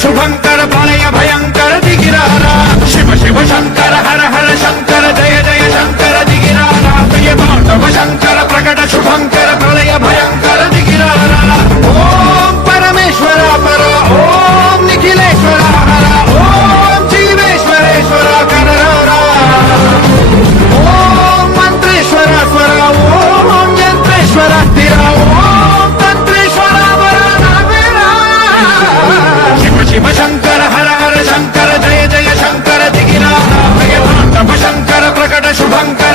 శుభంకర ప్రళయ భయంకర దిగిరారా శివ శివ శంకర హర హర శంకర జయ జయ శంకర దిగిరారా ప్రియ తాండవ శంకర ప్రకట శుభంకర ప్రళయ భయంకర దిగిరారా ఓం పరమేశ్వర పర ఓం నిఖిలేశ్వర హర ఓం జీవేశ్వరేశ్వర కనరారా ఓం మంత్రేశ్వర స్వర ఓం యంత్రేశ్వర స్థిర ఓం తంత్రేశ్వర శివ శివ శంకర హర హర శంకర జయ జయ శంకర దిగిరారా ప్రియ తాండవ శంకర ప్రకట శుభంకర